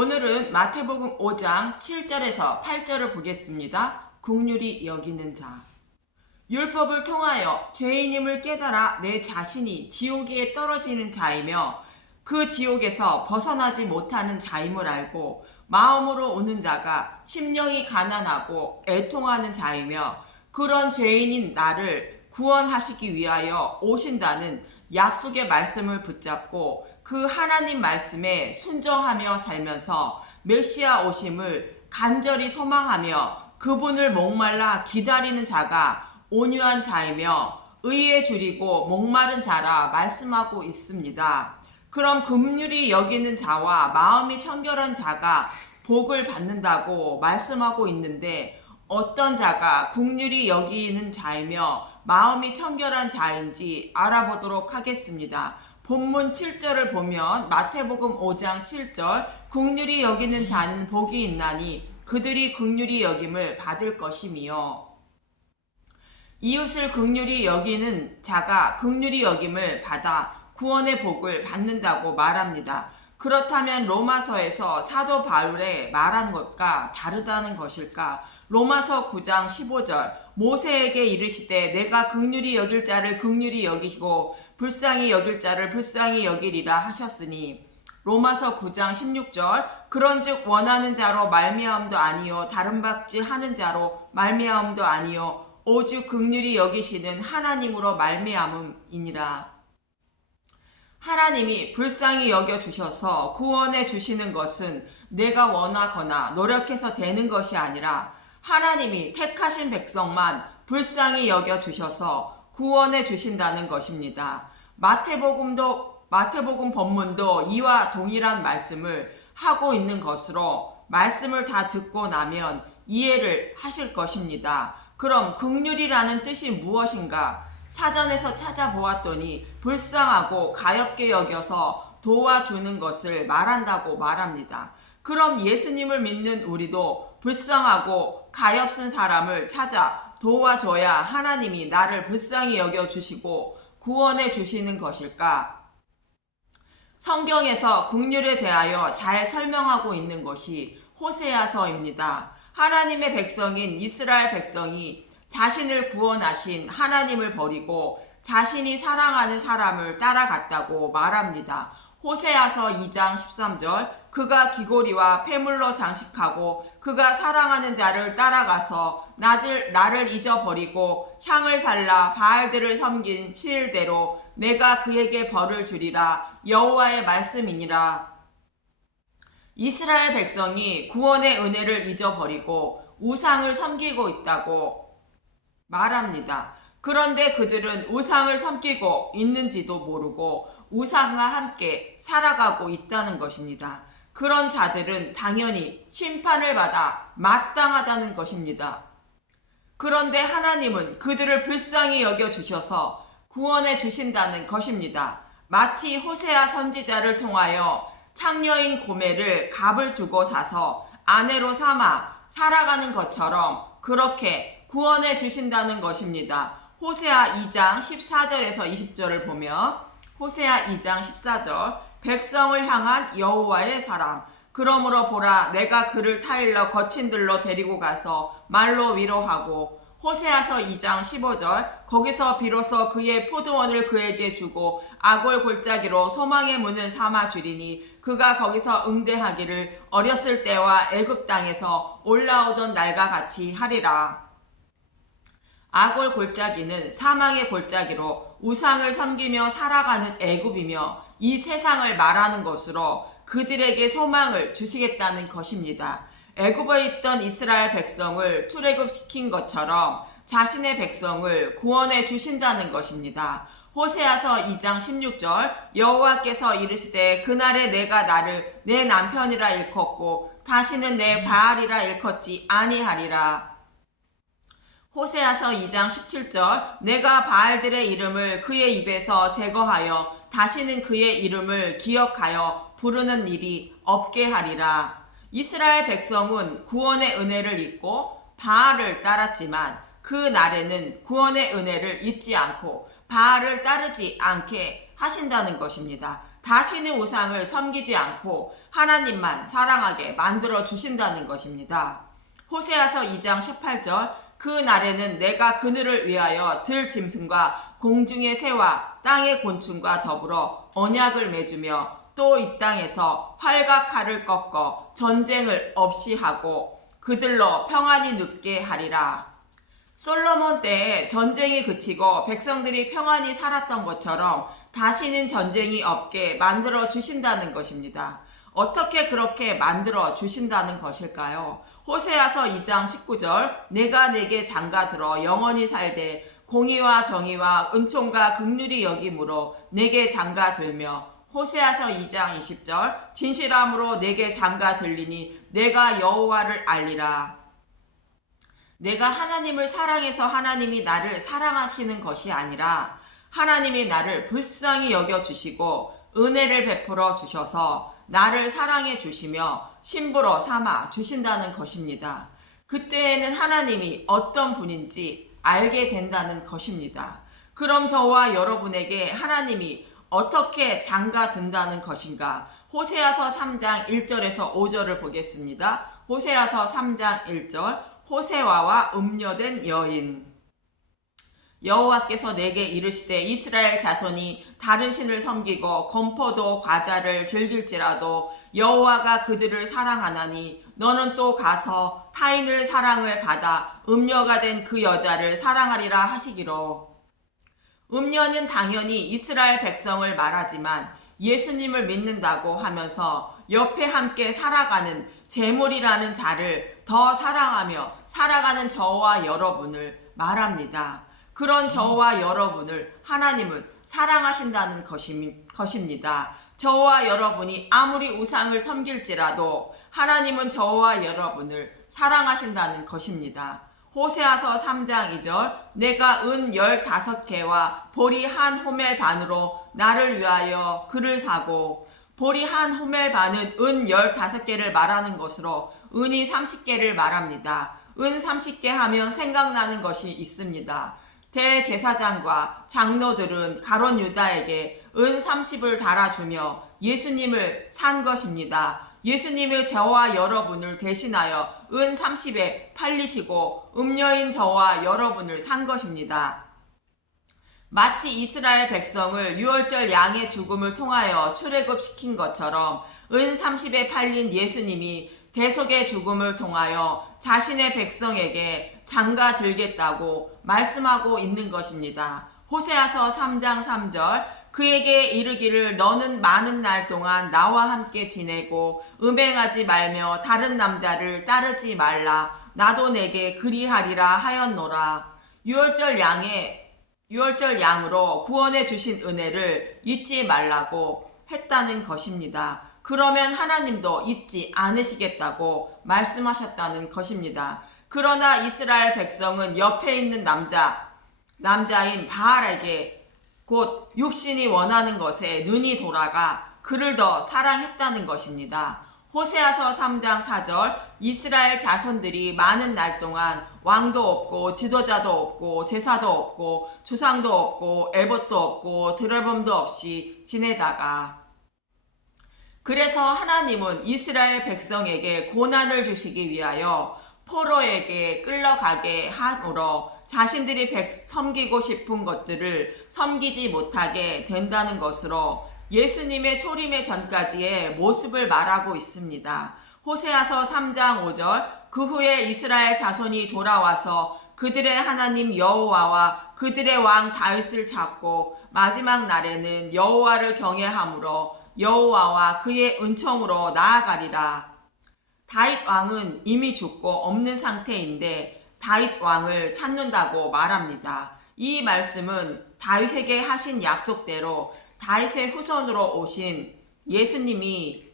오늘은 마태복음 5장 7절에서 8절을 보겠습니다. 긍휼히 여기는 자. 율법을 통하여 죄인임을 깨달아 내 자신이 지옥에 떨어지는 자이며 그 지옥에서 벗어나지 못하는 자임을 알고 마음으로 오는 자가 심령이 가난하고 애통하는 자이며 그런 죄인인 나를 구원하시기 위하여 오신다는 약속의 말씀을 붙잡고 그 하나님 말씀에 순종하며 살면서 메시아 오심을 간절히 소망하며 그분을 목말라 기다리는 자가 온유한 자이며 의에 줄이고 목마른 자라 말씀하고 있습니다. 그럼 긍휼히 여기는 자와 마음이 청결한 자가 복을 받는다고 말씀하고 있는데 어떤 자가 긍휼히 여기는 자이며 마음이 청결한 자인지 알아보도록 하겠습니다. 본문 7절을 보면 마태복음 5장 7절 긍휼히 여기는 자는 복이 있나니 그들이 긍휼히 여김을 받을 것이며 이웃을 긍휼히 여기는 자가 긍휼히 여김을 받아 구원의 복을 받는다고 말합니다. 그렇다면 로마서에서 사도 바울의 말한 것과 다르다는 것일까? 로마서 9장 15절 모세에게 이르시되 내가 긍휼히 여길 자를 긍휼히 여기고 불쌍히 여길 자를 불쌍히 여기리라 하셨으니 로마서 9장 16절 그런즉 원하는 자로 말미암음도 아니요 다른 박질 하는 자로 말미암음도 아니요 오직 긍휼히 여기시는 하나님으로 말미암음이니라. 하나님이 불쌍히 여겨주셔서 구원해 주시는 것은 내가 원하거나 노력해서 되는 것이 아니라 하나님이 택하신 백성만 불쌍히 여겨주셔서 구원해 주신다는 것입니다. 마태복음 본문도 이와 동일한 말씀을 하고 있는 것으로 말씀을 다 듣고 나면 이해를 하실 것입니다. 그럼 긍휼이라는 뜻이 무엇인가? 사전에서 찾아보았더니 불쌍하고 가엾게 여겨서 도와주는 것을 말한다고 말합니다. 그럼 예수님을 믿는 우리도 불쌍하고 가엾은 사람을 찾아 도와줘야 하나님이 나를 불쌍히 여겨주시고 구원해 주시는 것일까? 성경에서 긍휼에 대하여 잘 설명하고 있는 것이 호세아서입니다. 하나님의 백성인 이스라엘 백성이 자신을 구원하신 하나님을 버리고 자신이 사랑하는 사람을 따라갔다고 말합니다. 호세아서 2장 13절 그가 귀고리와 폐물로 장식하고 그가 사랑하는 자를 따라가서 나를 잊어버리고 향을 살라 바알들을 섬긴 시일대로 내가 그에게 벌을 주리라 여호와의 말씀이니라. 이스라엘 백성이 구원의 은혜를 잊어버리고 우상을 섬기고 있다고 말합니다. 그런데 그들은 우상을 섬기고 있는지도 모르고 우상과 함께 살아가고 있다는 것입니다. 그런 자들은 당연히 심판을 받아 마땅하다는 것입니다. 그런데 하나님은 그들을 불쌍히 여겨주셔서 구원해 주신다는 것입니다. 마치 호세아 선지자를 통하여 창녀인 고멜을 값을 주고 사서 아내로 삼아 살아가는 것처럼 그렇게 구원해 주신다는 것입니다. 호세아 2장 14절에서 20절을 보면 호세아 2장 14절 백성을 향한 여호와의 사랑 그러므로 보라 내가 그를 타일러 거친 들로 데리고 가서 말로 위로하고 호세아서 2장 15절 거기서 비로소 그의 포도원을 그에게 주고 아골 골짜기로 소망의 문을 삼아 주리니 그가 거기서 응대하기를 어렸을 때와 애굽 땅에서 올라오던 날과 같이 하리라. 아골 골짜기는 사망의 골짜기로 우상을 섬기며 살아가는 애굽이며 이 세상을 말하는 것으로 그들에게 소망을 주시겠다는 것입니다. 애굽에 있던 이스라엘 백성을 출애굽시킨 것처럼 자신의 백성을 구원해 주신다는 것입니다. 호세아서 2장 16절 여호와께서 이르시되 그날에 내가 나를 내 남편이라 일컫고 다시는 내 바알이라 일컫지 아니하리라. 호세아서 2장 17절 내가 바알들의 이름을 그의 입에서 제거하여 다시는 그의 이름을 기억하여 부르는 일이 없게 하리라. 이스라엘 백성은 구원의 은혜를 잊고 바알을 따랐지만 그 날에는 구원의 은혜를 잊지 않고 바알을 따르지 않게 하신다는 것입니다. 다시는 우상을 섬기지 않고 하나님만 사랑하게 만들어 주신다는 것입니다. 호세아서 2장 18절 그 날에는 내가 그늘을 위하여 들 짐승과 공중의 새와 땅의 곤충과 더불어 언약을 맺으며 또 이 땅에서 활과 칼을 꺾어 전쟁을 없이 하고 그들로 평안히 눕게 하리라. 솔로몬 때에 전쟁이 그치고 백성들이 평안히 살았던 것처럼 다시는 전쟁이 없게 만들어 주신다는 것입니다. 어떻게 그렇게 만들어 주신다는 것일까요? 호세아서 2장 19절 내가 내게 장가들어 영원히 살되 공의와 정의와 은총과 긍휼히 여김으로 내게 장가들며 호세아서 2장 20절 진실함으로 내게 장가들리니 내가 여호와를 알리라. 내가 하나님을 사랑해서 하나님이 나를 사랑하시는 것이 아니라 하나님이 나를 불쌍히 여겨주시고 은혜를 베풀어 주셔서 나를 사랑해 주시며 신부로 삼아 주신다는 것입니다. 그때에는 하나님이 어떤 분인지 알게 된다는 것입니다. 그럼 저와 여러분에게 하나님이 어떻게 장가 든다는 것인가? 호세아서 3장 1절에서 5절을 보겠습니다. 호세아서 3장 1절 호세와와 음녀된 여인 여호와께서 내게 이르시되 이스라엘 자손이 다른 신을 섬기고 건포도 과자를 즐길지라도 여호와가 그들을 사랑하나니 너는 또 가서 타인을 사랑을 받아 음녀가 된 그 여자를 사랑하리라 하시기로. 음녀는 당연히 이스라엘 백성을 말하지만 예수님을 믿는다고 하면서 옆에 함께 살아가는 제물이라는 자를 더 사랑하며 살아가는 저와 여러분을 말합니다. 그런 저와 여러분을 하나님은 사랑하신다는 것입니다. 저와 여러분이 아무리 우상을 섬길지라도 하나님은 저와 여러분을 사랑하신다는 것입니다. 호세아서 3장 2절 내가 은 15개와 보리 한 호멜 반으로 나를 위하여 그를 사고 보리 한 호멜 반은 은 15개를 말하는 것으로 은이 30개를 말합니다. 은 30개 하면 생각나는 것이 있습니다. 대제사장과 장로들은 가룟 유다에게 은 30을 달아주며 예수님을 산 것입니다. 예수님을 저와 여러분을 대신하여 은 30에 팔리시고 음녀인 저와 여러분을 산 것입니다. 마치 이스라엘 백성을 유월절 양의 죽음을 통하여 출애굽시킨 것처럼 은 30에 팔린 예수님이 대속의 죽음을 통하여 자신의 백성에게 장가 들겠다고 말씀하고 있는 것입니다. 호세아서 3장 3절 그에게 이르기를 너는 많은 날 동안 나와 함께 지내고 음행하지 말며 다른 남자를 따르지 말라. 나도 내게 그리하리라 하였노라. 유월절 양으로 구원해 주신 은혜를 잊지 말라고 했다는 것입니다. 그러면 하나님도 잊지 않으시겠다고 말씀하셨다는 것입니다. 그러나 이스라엘 백성은 옆에 있는 남자인 바알에게 곧 육신이 원하는 것에 눈이 돌아가 그를 더 사랑했다는 것입니다. 호세아서 3장 4절 이스라엘 자손들이 많은 날 동안 왕도 없고 지도자도 없고 제사도 없고 주상도 없고 에봇도 없고 드레범도 없이 지내다가 그래서 하나님은 이스라엘 백성에게 고난을 주시기 위하여 포로에게 끌려가게 함으로 자신들이 섬기고 싶은 것들을 섬기지 못하게 된다는 것으로 예수님의 초림의 전까지의 모습을 말하고 있습니다. 호세아서 3장 5절 그 후에 이스라엘 자손이 돌아와서 그들의 하나님 여호와와 그들의 왕 다윗을 찾고 마지막 날에는 여호와를 경외함으로 여호와와 그의 은총으로 나아가리라. 다윗 왕은 이미 죽고 없는 상태인데 다윗 왕을 찾는다고 말합니다. 이 말씀은 다윗에게 하신 약속대로 다윗의 후손으로 오신 예수님이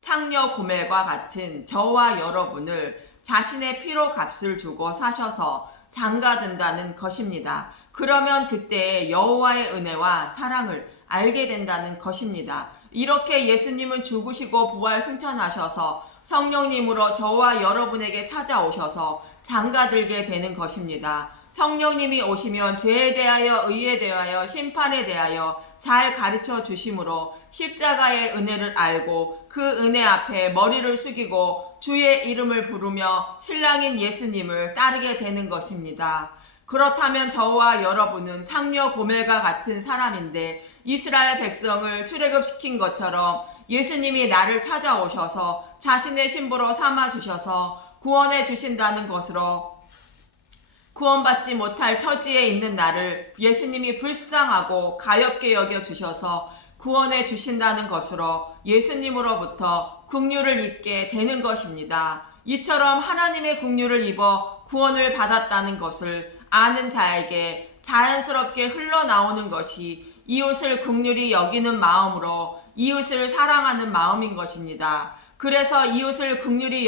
창녀 고멜과 같은 저와 여러분을 자신의 피로 값을 주고 사셔서 장가든다는 것입니다. 그러면 그때 여호와의 은혜와 사랑을 알게 된다는 것입니다. 이렇게 예수님은 죽으시고 부활 승천하셔서 성령님으로 저와 여러분에게 찾아오셔서 장가들게 되는 것입니다. 성령님이 오시면 죄에 대하여 의에 대하여 심판에 대하여 잘 가르쳐 주심으로 십자가의 은혜를 알고 그 은혜 앞에 머리를 숙이고 주의 이름을 부르며 신랑인 예수님을 따르게 되는 것입니다. 그렇다면 저와 여러분은 창녀 고멜과 같은 사람인데 이스라엘 백성을 출애굽시킨 것처럼 예수님이 나를 찾아오셔서 자신의 신부로 삼아주셔서 구원해 주신다는 것으로 구원받지 못할 처지에 있는 나를 예수님이 불쌍하고 가엾게 여겨주셔서 구원해 주신다는 것으로 예수님으로부터 긍휼을 입게 되는 것입니다. 이처럼 하나님의 긍휼을 입어 구원을 받았다는 것을 아는 자에게 자연스럽게 흘러나오는 것이 이웃을 긍휼히 여기는 마음으로 이웃을 사랑하는 마음인 것입니다. 그래서 이웃을 긍휼히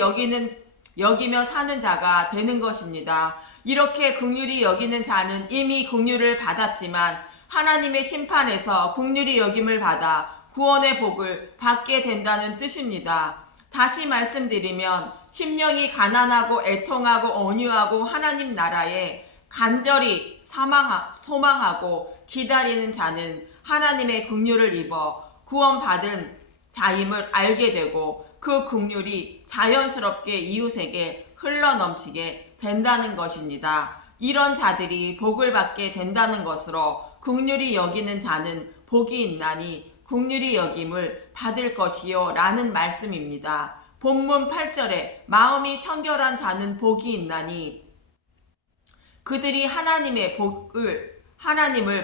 여기며 사는 자가 되는 것입니다. 이렇게 긍휼히 여기는 자는 이미 긍휼을 받았지만 하나님의 심판에서 긍휼히 여김을 받아 구원의 복을 받게 된다는 뜻입니다. 다시 말씀드리면 심령이 가난하고 애통하고 온유하고 하나님 나라에 간절히 소망하고 기다리는 자는 하나님의 긍휼을 입어 구원받은 자임을 알게 되고 그 긍휼이 자연스럽게 이웃에게 흘러넘치게 된다는 것입니다. 이런 자들이 복을 받게 된다는 것으로 긍휼히 여기는 자는 복이 있나니 긍휼히 여김을 받을 것이요 라는 말씀입니다. 본문 8절에 마음이 청결한 자는 복이 있나니 그들이 하나님을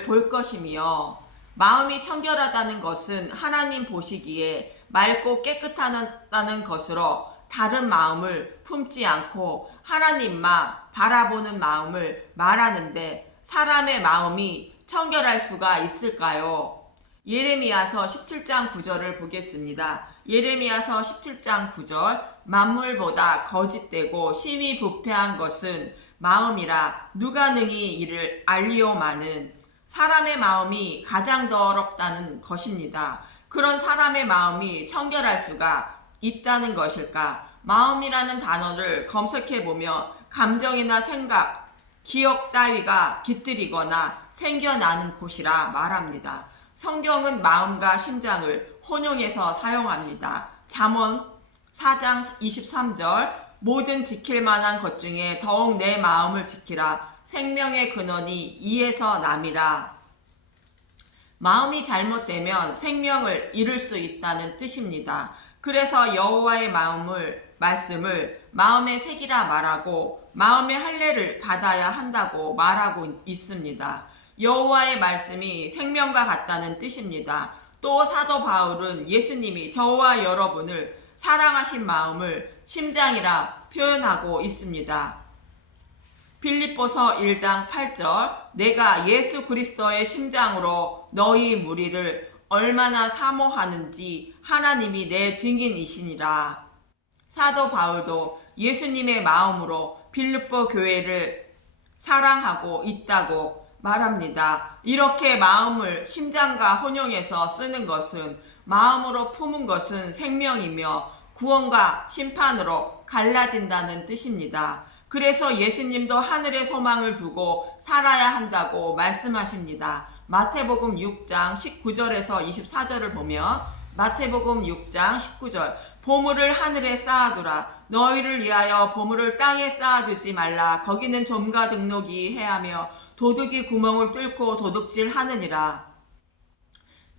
볼 것이며, 마음이 청결하다는 것은 하나님 보시기에 맑고 깨끗하다는 것으로 다른 마음을 품지 않고 하나님만 바라보는 마음을 말하는데 사람의 마음이 청결할 수가 있을까요? 예레미야서 17장 9절을 보겠습니다. 예레미야서 17장 9절 만물보다 거짓되고 심히 부패한 것은 마음이라 누가 능히 이를 알리오마는 사람의 마음이 가장 더럽다는 것입니다. 그런 사람의 마음이 청결할 수가 있다는 것일까? 마음이라는 단어를 검색해보며 감정이나 생각, 기억 따위가 깃들이거나 생겨나는 곳이라 말합니다. 성경은 마음과 심장을 혼용해서 사용합니다. 잠언 4장 23절 모든 지킬 만한 것 중에 더욱 내 마음을 지키라. 생명의 근원이 이에서 남이라. 마음이 잘못되면 생명을 잃을 수 있다는 뜻입니다. 그래서 여호와의 말씀을 마음에 새기라 말하고 마음의 할례를 받아야 한다고 말하고 있습니다. 여호와의 말씀이 생명과 같다는 뜻입니다. 또 사도 바울은 예수님이 저와 여러분을 사랑하신 마음을 심장이라 표현하고 있습니다. 빌립보서 1장 8절 내가 예수 그리스도의 심장으로 너희 무리를 얼마나 사모하는지 하나님이 내 증인이시니라. 사도 바울도 예수님의 마음으로 빌립보 교회를 사랑하고 있다고 말합니다. 이렇게 마음을 심장과 혼용해서 쓰는 것은 마음으로 품은 것은 생명이며 구원과 심판으로 갈라진다는 뜻입니다. 그래서 예수님도 하늘의 소망을 두고 살아야 한다고 말씀하십니다. 마태복음 6장 19절에서 24절을 보면 마태복음 6장 19절 보물을 하늘에 쌓아두라. 너희를 위하여 보물을 땅에 쌓아두지 말라. 거기는 점과 등록이 해하며 도둑이 구멍을 뚫고 도둑질 하느니라.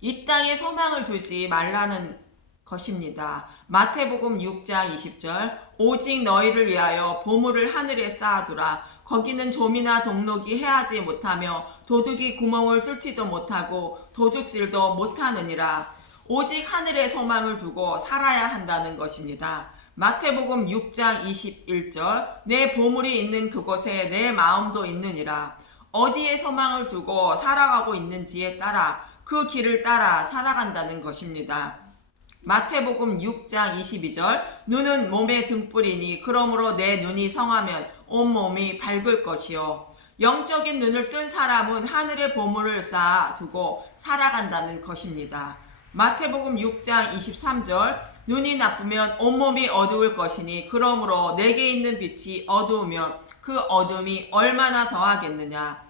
이 땅에 소망을 두지 말라는 것입니다. 마태복음 6장 20절 오직 너희를 위하여 보물을 하늘에 쌓아두라. 거기는 좀이나 동록이 해하지 못하며 도둑이 구멍을 뚫지도 못하고 도둑질도 못하느니라. 오직 하늘에 소망을 두고 살아야 한다는 것입니다. 마태복음 6장 21절 내 보물이 있는 그곳에 내 마음도 있느니라. 어디에 소망을 두고 살아가고 있는지에 따라 그 길을 따라 살아간다는 것입니다. 마태복음 6장 22절 눈은 몸의 등불이니 그러므로 내 눈이 성하면 온몸이 밝을 것이요. 영적인 눈을 뜬 사람은 하늘의 보물을 쌓아두고 살아간다는 것입니다. 마태복음 6장 23절 눈이 나쁘면 온몸이 어두울 것이니 그러므로 내게 있는 빛이 어두우면 그 어둠이 얼마나 더하겠느냐.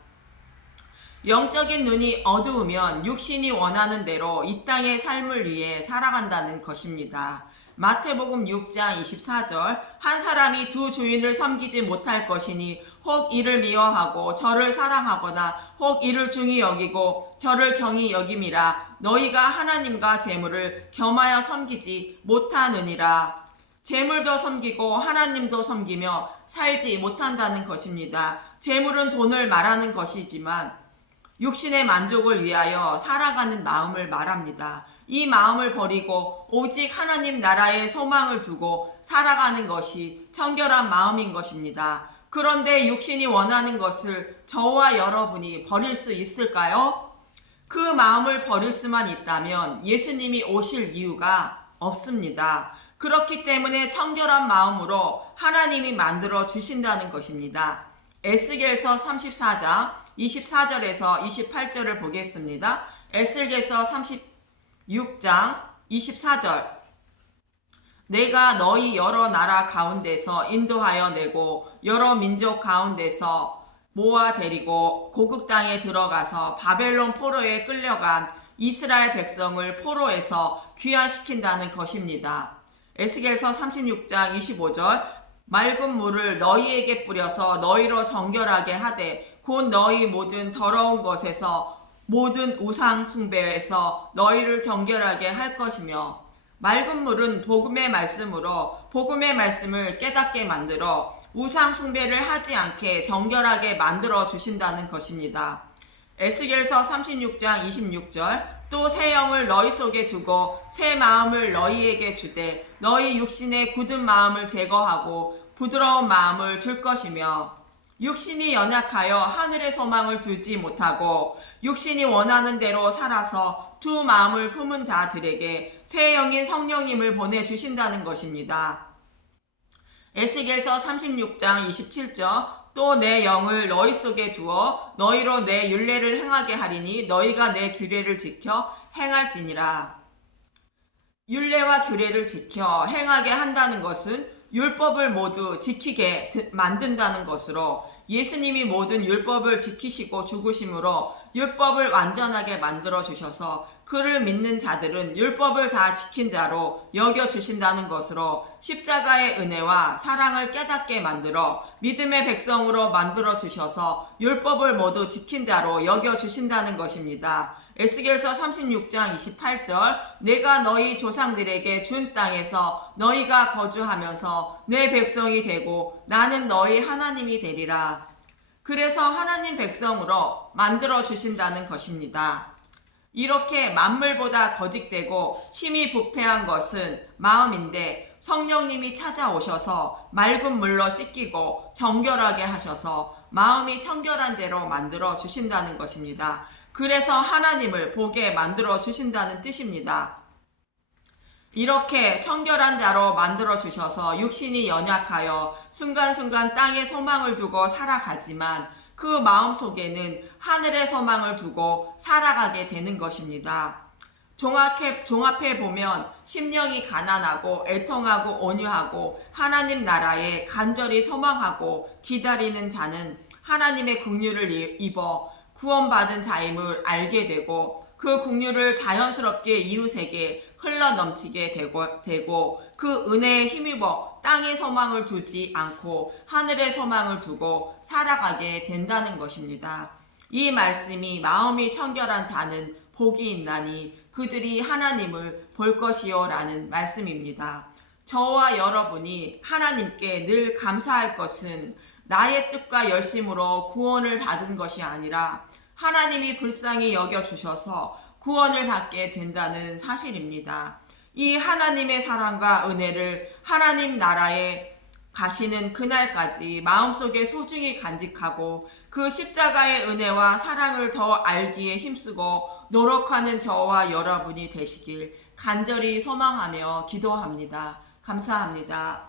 영적인 눈이 어두우면 육신이 원하는 대로 이 땅의 삶을 위해 살아간다는 것입니다. 마태복음 6장 24절 한 사람이 두 주인을 섬기지 못할 것이니 혹 이를 미워하고 저를 사랑하거나 혹 이를 중히 여기고 저를 경히 여김이라. 너희가 하나님과 재물을 겸하여 섬기지 못하느니라. 재물도 섬기고 하나님도 섬기며 살지 못한다는 것입니다. 재물은 돈을 말하는 것이지만 육신의 만족을 위하여 살아가는 마음을 말합니다. 이 마음을 버리고 오직 하나님 나라의 소망을 두고 살아가는 것이 청결한 마음인 것입니다. 그런데 육신이 원하는 것을 저와 여러분이 버릴 수 있을까요? 그 마음을 버릴 수만 있다면 예수님이 오실 이유가 없습니다. 그렇기 때문에 청결한 마음으로 하나님이 만들어 주신다는 것입니다. 에스겔서 34장 24절에서 28절을 보겠습니다. 에스겔서 36장 24절 내가 너희 여러 나라 가운데서 인도하여 내고 여러 민족 가운데서 모아 데리고 고국 땅에 들어가서 바벨론 포로에 끌려간 이스라엘 백성을 포로에서 귀환시킨다는 것입니다. 에스겔서 36장 25절 맑은 물을 너희에게 뿌려서 너희로 정결하게 하되 곧 너희 모든 더러운 것에서 모든 우상 숭배에서 너희를 정결하게 할 것이며 맑은 물은 복음의 말씀으로 복음의 말씀을 깨닫게 만들어 우상 숭배를 하지 않게 정결하게 만들어 주신다는 것입니다. 에스겔서 36장 26절 또 새 영을 너희 속에 두고 새 마음을 너희에게 주되 너희 육신의 굳은 마음을 제거하고 부드러운 마음을 줄 것이며 육신이 연약하여 하늘의 소망을 두지 못하고 육신이 원하는 대로 살아서 두 마음을 품은 자들에게 새 영인 성령님을 보내주신다는 것입니다. 에스겔서 36장 27절 또 내 영을 너희 속에 두어 너희로 내 율례를 행하게 하리니 너희가 내 규례를 지켜 행할지니라. 율례와 규례를 지켜 행하게 한다는 것은 율법을 모두 지키게 만든다는 것으로 예수님이 모든 율법을 지키시고 죽으심으로 율법을 완전하게 만들어 주셔서 그를 믿는 자들은 율법을 다 지킨 자로 여겨주신다는 것으로 십자가의 은혜와 사랑을 깨닫게 만들어 믿음의 백성으로 만들어 주셔서 율법을 모두 지킨 자로 여겨주신다는 것입니다. 에스겔서 36장 28절 내가 너희 조상들에게 준 땅에서 너희가 거주하면서 내 백성이 되고 나는 너희 하나님이 되리라. 그래서 하나님 백성으로 만들어 주신다는 것입니다. 이렇게 만물보다 거짓되고 심히 부패한 것은 마음인데 성령님이 찾아오셔서 맑은 물로 씻기고 정결하게 하셔서 마음이 청결한 죄로 만들어 주신다는 것입니다. 그래서 하나님을 보게 만들어 주신다는 뜻입니다. 이렇게 청결한 자로 만들어 주셔서 육신이 연약하여 순간순간 땅에 소망을 두고 살아가지만 그 마음속에는 하늘의 소망을 두고 살아가게 되는 것입니다. 종합해 보면 심령이 가난하고 애통하고 온유하고 하나님 나라에 간절히 소망하고 기다리는 자는 하나님의 긍휼을 입어 구원받은 자임을 알게 되고 그 긍휼을 자연스럽게 이웃에게 흘러넘치게 되고 그 은혜에 힘입어 땅의 소망을 두지 않고 하늘의 소망을 두고 살아가게 된다는 것입니다. 이 말씀이 마음이 청결한 자는 복이 있나니 그들이 하나님을 볼 것이요 라는 말씀입니다. 저와 여러분이 하나님께 늘 감사할 것은 나의 뜻과 열심으로 구원을 받은 것이 아니라 하나님이 불쌍히 여겨주셔서 구원을 받게 된다는 사실입니다. 이 하나님의 사랑과 은혜를 하나님 나라에 가시는 그날까지 마음속에 소중히 간직하고 그 십자가의 은혜와 사랑을 더 알기에 힘쓰고 노력하는 저와 여러분이 되시길 간절히 소망하며 기도합니다. 감사합니다.